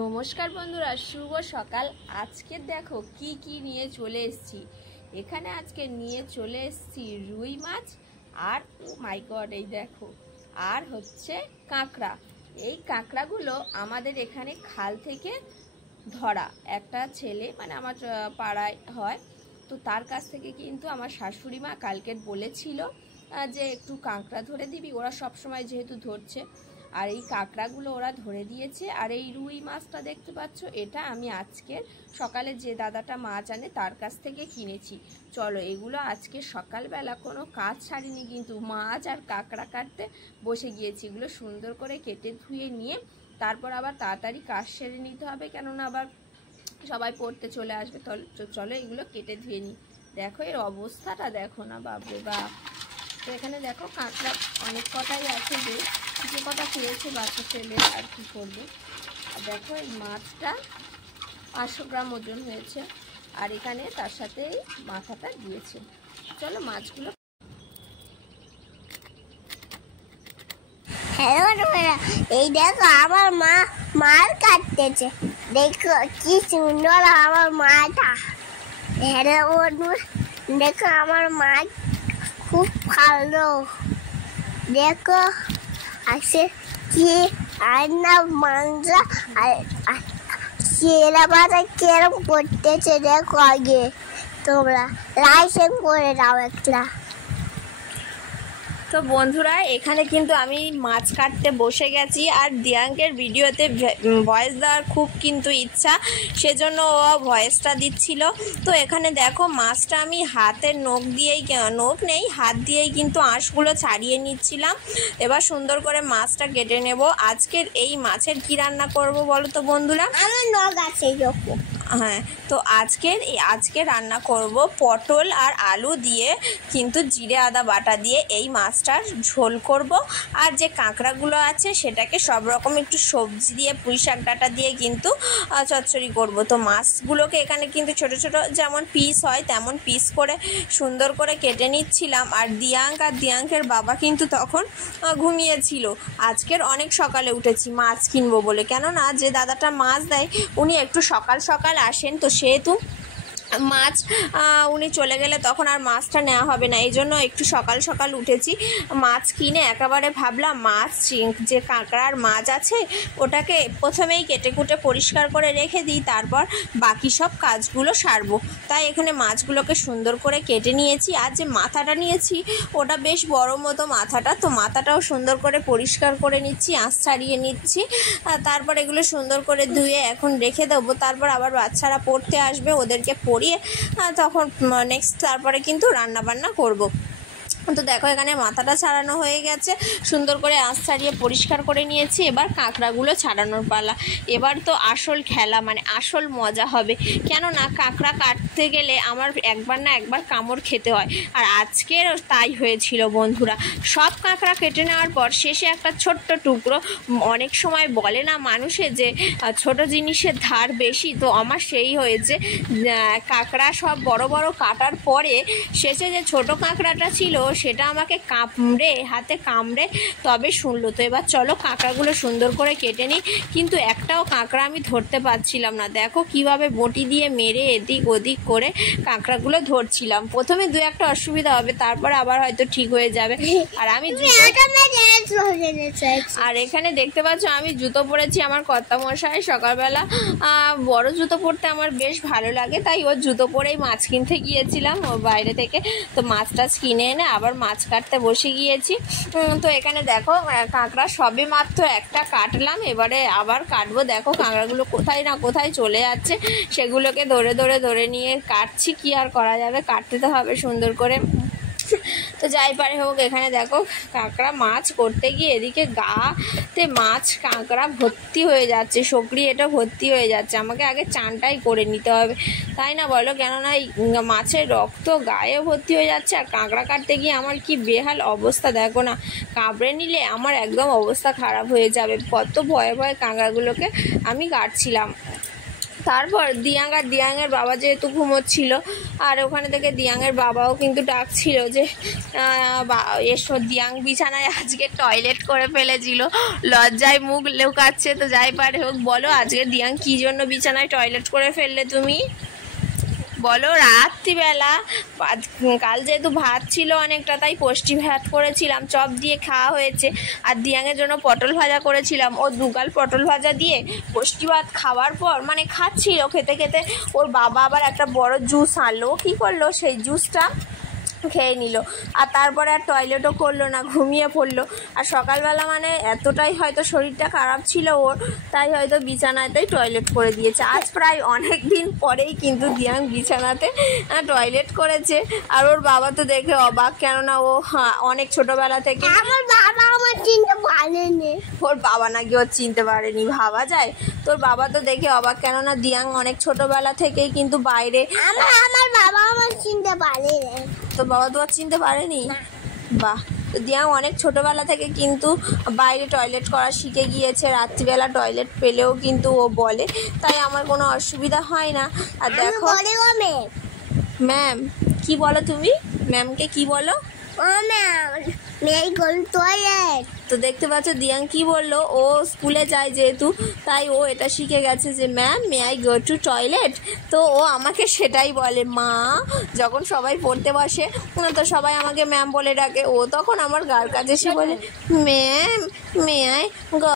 নমস্কার বন্ধুরা, শুভ সকাল। আজকে দেখো কি কি নিয়ে চলে এসেছি এখানে। আজকে নিয়ে চলে এসেছি রুই মাছ আর ও মাই গড, এই দেখো, আর হচ্ছে কাঁকড়া। এই কাঁকড়াগুলো আমাদের এখানে খাল থেকে ধরা। একটা ছেলে মানে আমার পাড়ায় হয়, তো তার কাছ থেকে কিন্তু আমার শাশুড়ি মা কালকে বলেছিল যে একটু কাঁকড়া ধরে দিবি। ওরা সবসময় যেহেতু ধরছে, আর এই কাঁকড়াগুলো ওরা ধরে দিয়েছে। আর এই রুই মাছটা দেখতে পাচ্ছ, এটা আমি আজকের সকালে যে দাদাটা মাছ আনে তার কাছ থেকে কিনেছি। চলো, এগুলো আজকে সকালবেলা কোনো কাজ ছাড়িনি, কিন্তু মাছ আর কাঁকড়া কাটতে বসে গিয়েছি। এগুলো সুন্দর করে কেটে ধুয়ে নিয়ে তারপর আবার তাড়াতাড়ি কাজ সেরে নিতে হবে, কেননা আবার সবাই পড়তে চলে আসবে। চলো এগুলো কেটে ধুয়ে নিই। দেখো এর অবস্থাটা দেখো না, বাপরে বাপ। তো এখানে দেখো কাঁকড়া অনেক কটাই আছে, যে কটা পেয়েছে বাচ্চা ছেলে আর কি করবে। আর দেখো এই মাছটা 500 গ্রাম ওজন হয়েছে, আর এখানে তার সাথে মাথাটা দিয়েছে। চলো মাছগুলো। হ্যালো, এই দেখো আমার মা মাছ কাটতেছে। দেখো কি সুন্দর আমার মাটা। হ্যালো বন্ধু, দেখো আমার মাছ খুব ভালো। দেখো আসে কি আয়না মাংস ছেলে মাথা কেরম করতেছে দেখো। আগে তোমরা লাইসেন্স করে দাও একটা। তো বন্ধুরা, এখানে কিন্তু আমি মাছ কাটতে বসে গেছি, আর দিয়াঙ্কের ভিডিওতে ভয়েস দেওয়ার খুব কিন্তু ইচ্ছা, সেজন্য ও ভয়েসটা দিচ্ছিল। তো এখানে দেখো মাছটা আমি হাতের নখ দিয়েই হাত দিয়েই কিন্তু আঁশগুলো ছাড়িয়ে নিচ্ছিলাম। এবার সুন্দর করে মাছটা কেটে নেব। আজকের এই মাছের কি রান্না করব বলো তো বন্ধুরা? আমার নখ আছে এরকম। হ্যাঁ, তো আজকে রান্না করব পটল আর আলু দিয়ে, কিন্তু জিরে আদা বাটা দিয়ে এই মাছটার ঝোল করব। আর যে কাঁকড়াগুলো আছে সেটাকে সব রকম একটু সবজি দিয়ে, পুঁই শাক ডাঁটা দিয়ে কিন্তু চচ্চড়ি করব। তো মাছগুলোকে এখানে কিন্তু ছোট ছোট যেমন পিস হয় তেমন পিস করে সুন্দর করে কেটে নিচ্ছিলাম। আর দিয়াঙ্কের বাবা কিন্তু তখন ঘুমিয়েছিল। আজকের অনেক সকালে উঠেছি মাছ কিনবো বলে, কেননা যে দাদাটা মাছ দেয় উনি একটু সকাল সকাল আসেন, তো সেহেতু মাছ উনি চলে গেলে তখন আর মাছটা নেওয়া হবে না। এই জন্য একটু সকাল সকাল উঠেছি। মাছ কিনে একেবারে ভাবলাম যে কাঁকড়ার মাছ আছে ওটাকে প্রথমেই কেটে কুটে পরিষ্কার করে রেখে দিই, তারপর বাকি সব কাজগুলো সারবো। তাই এখানে মাছগুলোকে সুন্দর করে কেটে নিয়েছি। আর যে মাথাটা নিয়েছি ওটা বেশ বড় মতো মাথাটা, তো মাথাটাও সুন্দর করে পরিষ্কার করে নিচ্ছি, আঁশ ছাড়িয়ে নিচ্ছি। তারপর এগুলো সুন্দর করে ধুয়ে এখন রেখে দেবো। তারপর আবার বাচ্চারা পড়তে আসবে, ওদেরকে পড়িয়ে তখন তারপরে কিন্তু রান্না বান্না করব। তো দেখো এখানে মাথাটা ছাড়ানো হয়ে গেছে, সুন্দর করে আঁশ ছাড়িয়ে পরিষ্কার করে নিয়েছি। এবার কাঁকড়াগুলো ছাড়ানোর পালা। এবার তো আসল খেলা, মানে আসল মজা হবে, কেননা কাঁকড়া কাটতে গেলে আমার একবার না একবার কামড় খেতে হয়। আর আজকের তাই হয়েছিল বন্ধুরা। সব কাঁকড়া কেটে নেওয়ার পর শেষে একটা ছোট্ট টুকরো, অনেক সময় বলে না মানুষে যে ছোট জিনিসের ধার বেশি, তো আমার সেই হয়েছে। কাঁকড়া সব বড় বড় কাটার পরে শেষে যে ছোট কাঁকড়াটা ছিল সেটা আমাকে হাতে কামড়ে তবে শুনলো। তো এবার চলো কাঁকড়াগুলো সুন্দর করে কেটে নিই। কিন্তু একটাও কাঁকড়া আমি ধরতে পারছিলাম না। দেখো কিভাবে বটি দিয়ে মেরে এদিক ওদিক করে কাঁকড়াগুলো ধরছিলাম। প্রথমে দু একটা অসুবিধা হবে, তারপর আবার হয়তো ঠিক হয়ে যাবে। আর আমি আর এখানে দেখতে পাচ্ছ আমি জুতো পরেছি। আমার কর্তামশাই সকালবেলা বড় জুতো পরতে আমার বেশ ভালো লাগে, তাই ওর জুতো পরেই মাছ কিনতে গিয়েছিলাম ওর বাইরে থেকে। তো মাছ টাছ কিনে এনে আবার মাছ কাটতে বসে গিয়েছি। তো এখানে দেখো কাঁকড়া সবে মাত্র একটা কাটলাম, এবারে আবার কাটবো। দেখো কাঁকড়াগুলো কোথায় না কোথায় চলে যাচ্ছে, সেগুলোকে ধরে নিয়ে কাটছি। কি আর করা যাবে, কাটতে তো হবে সুন্দর করে। তো যাই পারে হোক, এখানে দেখো কাঁকড়া মাছ করতে গিয়ে এদিকে গাতে মাছ কাঁকড়া ভর্তি হয়ে যাচ্ছে, সকরি এটা ভর্তি হয়ে যাচ্ছে। আমাকে আগে চানটাই করে নিতে হবে, তাই না বলো? কেননা এই মাছের রক্ত গায়ে ভর্তি হয়ে যাচ্ছে। আর কাঁকড়া কাটতে গিয়ে আমার কি বেহাল অবস্থা দেখো না, কামড়ে নিলে আমার একদম অবস্থা খারাপ হয়ে যাবে। কত ভয়ে ভয়ে কাঁকড়াগুলোকে আমি কাটছিলাম। তারপর দিয়াং আর দিয়াংয়ের বাবা যেহেতু ঘুমোচ্ছিল, আর ওখানে থেকে দিয়াংয়ের বাবাও কিন্তু ডাকছিল যে এসো। দিয়াং বিছানায় আজকে টয়লেট করে ফেলেছিল, লজ্জায় মুখ লুকাচ্ছে। তো যাই পারে হোক, বলো আজকে দিয়াং কী জন্য বিছানায় টয়লেট করে ফেললে তুমি? বলো। রাত্রিবেলা কাল যেহেতু ভাত ছিল অনেকটা, তাই পুষ্টি ভাত করেছিলাম, চপ দিয়ে খাওয়া হয়েছে। আর দিয়াংয়ের জন্য পটল ভাজা করেছিলাম। ও দুগাল পটল ভাজা দিয়ে পুষ্টি ভাত খাওয়ার পর মানে খাচ্ছিল, খেতে খেতে ওর বাবা আবার একটা বড় জুস আনলো। কী করলো, সেই জুসটা খেয়ে নিল। আর তারপরে আর টয়লেটও করলো না, ঘুমিয়ে পড়লো। আর সকালবেলা মানে এতটাই হয়তো শরীরটা খারাপ ছিল ওর, তাই হয়তো বিছানাতেই টয়লেট করে দিয়েছে। আজ প্রায় অনেক দিন পরেই কিন্তু দিয়াং বিছানাতে টয়লেট করেছে। আর ওর বাবা তো দেখে অবাক, কেননা ও অনেক ছোটবেলা থেকে আমার বাবা আমার চিনতে পারেনি। ওর বাবা নাকি ওর চিনতে পারেনি, ভাবা যায়? তোর বাবা তো দেখে অবাক, কেননা দিয়াং অনেক ছোটবেলা থেকেই কিন্তু বাইরে। আমার বাবা আমার চিনতে পারেনি। তোর বাবা তো আর চিনতে পারেনি? বাহ। তো দিয়াং অনেক ছোটবেলা থেকে কিন্তু বাইরে টয়লেট করা শিখে গিয়েছে। রাত্রিবেলা টয়লেট পেলেও কিন্তু ও বলে, তাই আমার কোনো অসুবিধা হয় না। আর দেখো ম্যাম, কি বলো তুমি? ম্যামকে কি বলো? ও ম্যাম, মেয়ে গোল টয়লেট। তো দেখতে পাচ্ছ দিয়াং কি বললো, ও স্কুলে যায় যেহেতু, তাই ও এটা শিখে গেছে যে ma'am may I go to toilet. তো ও আমাকে সেটাই বলে। মা যখন সবাই পড়তে বসে তো সবাই আমাকে ম্যাম বলে ডাকে, ও তখন আমার গার কাছে এসে বলে ম্যাম মে আই গো